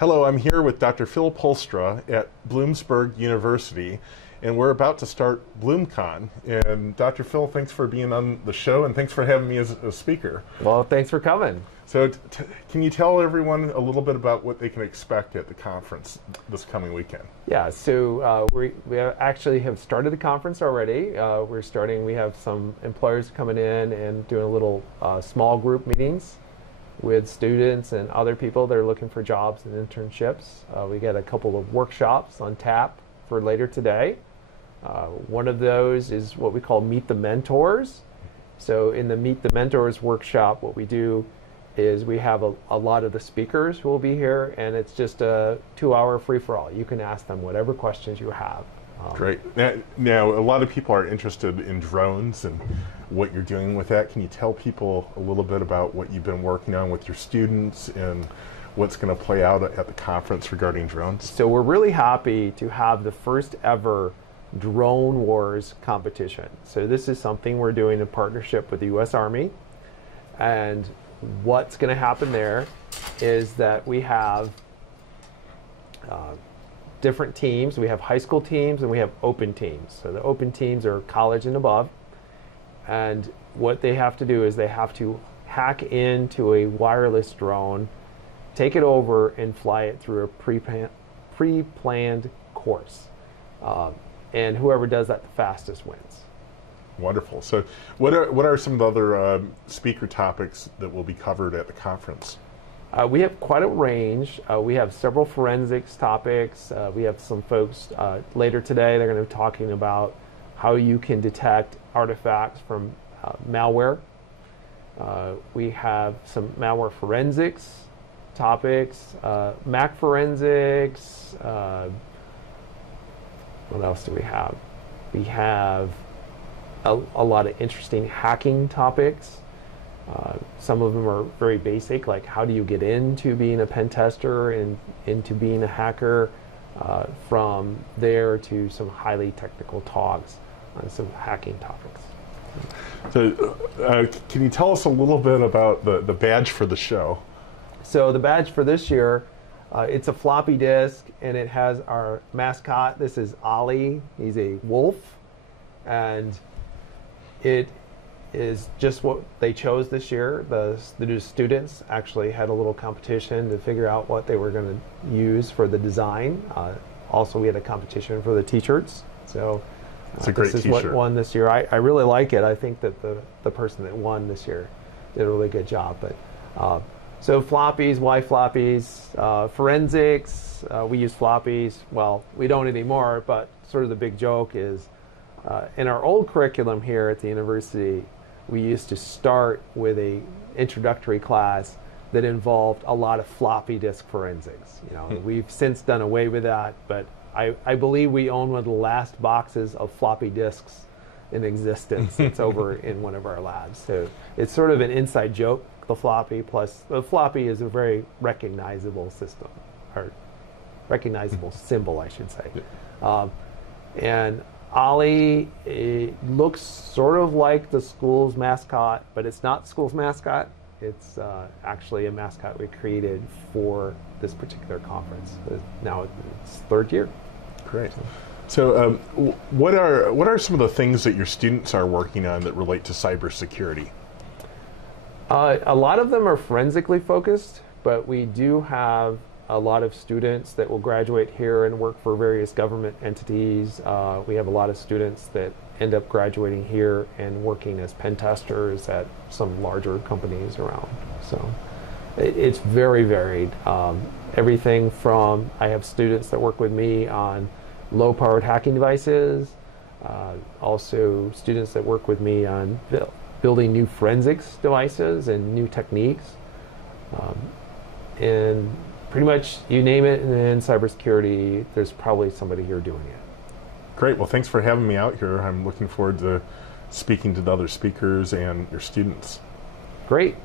Hello, I'm here with Dr. Phil Polstra at Bloomsburg University, and we're about to start BloomCon. And Dr. Phil, thanks for being on the show, and thanks for having me as a speaker. Well, thanks for coming. So can you tell everyone a little bit about what they can expect at the conference this coming weekend? Yeah, so we actually have started the conference already. We have some employers coming in and doing a little small group meetings with students and other people that are looking for jobs and internships. We got a couple of workshops on tap for later today. One of those is what we call Meet the Mentors. So in the Meet the Mentors workshop, what we do is we have a lot of the speakers who will be here, and it's just a 2-hour free-for-all. You can ask them whatever questions you have. Great. Now, a lot of people are interested in drones and what you're doing with that. Can you tell people a little bit about what you've been working on with your students and what's going to play out at the conference regarding drones? So we're really happy to have the first ever Drone Wars competition. So this is something we're doing in partnership with the U.S. Army. And what's going to happen there is that we have different teams. We have high school teams and we have open teams. So the open teams are college and above. And what they have to do is they have to hack into a wireless drone, take it over and fly it through a pre-planned course. And whoever does that the fastest wins. Wonderful. So what are some of the other speaker topics that will be covered at the conference? We have quite a range. We have several forensics topics. We have some folks later today, they're going to be talking about how you can detect artifacts from malware. We have some malware forensics topics, Mac forensics. What else do we have? We have a lot of interesting hacking topics. Some of them are very basic, like how do you get into being a pen tester and into being a hacker, from there to some highly technical talks on some hacking topics. So can you tell us a little bit about the badge for the show? So the badge for this year, it's a floppy disk and it has our mascot. This is Ollie. He's a wolf, and it is just what they chose this year. The students actually had a little competition to figure out what they were going to use for the design. Also, we had a competition for the t-shirts. So it's a great this is t-shirt. What won this year. I really like it. I think that the person that won this year did a really good job. But so floppies, why floppies? Forensics, we use floppies. Well, we don't anymore, but sort of the big joke is in our old curriculum here at the university, we used to start with a introductory class that involved a lot of floppy disk forensics. You know, we've since done away with that, but I believe we own one of the last boxes of floppy disks in existence. It's over in one of our labs. So it's sort of an inside joke, the floppy, plus the floppy is a very recognizable system, or recognizable symbol, I should say. And Ollie, it looks sort of like the school's mascot, but it's not the school's mascot. It's actually a mascot we created for this particular conference. Now it's third year. Great. So what are some of the things that your students are working on that relate to cybersecurity? A lot of them are forensically focused, but we do have a lot of students that will graduate here and work for various government entities. We have a lot of students that end up graduating here and working as pen testers at some larger companies around. So it's very varied. Everything from, I have students that work with me on low-powered hacking devices, also students that work with me on building new forensics devices and new techniques. And pretty much you name it in cybersecurity, there's probably somebody here doing it. Great. Well, thanks for having me out here. I'm looking forward to speaking to the other speakers and your students. Great.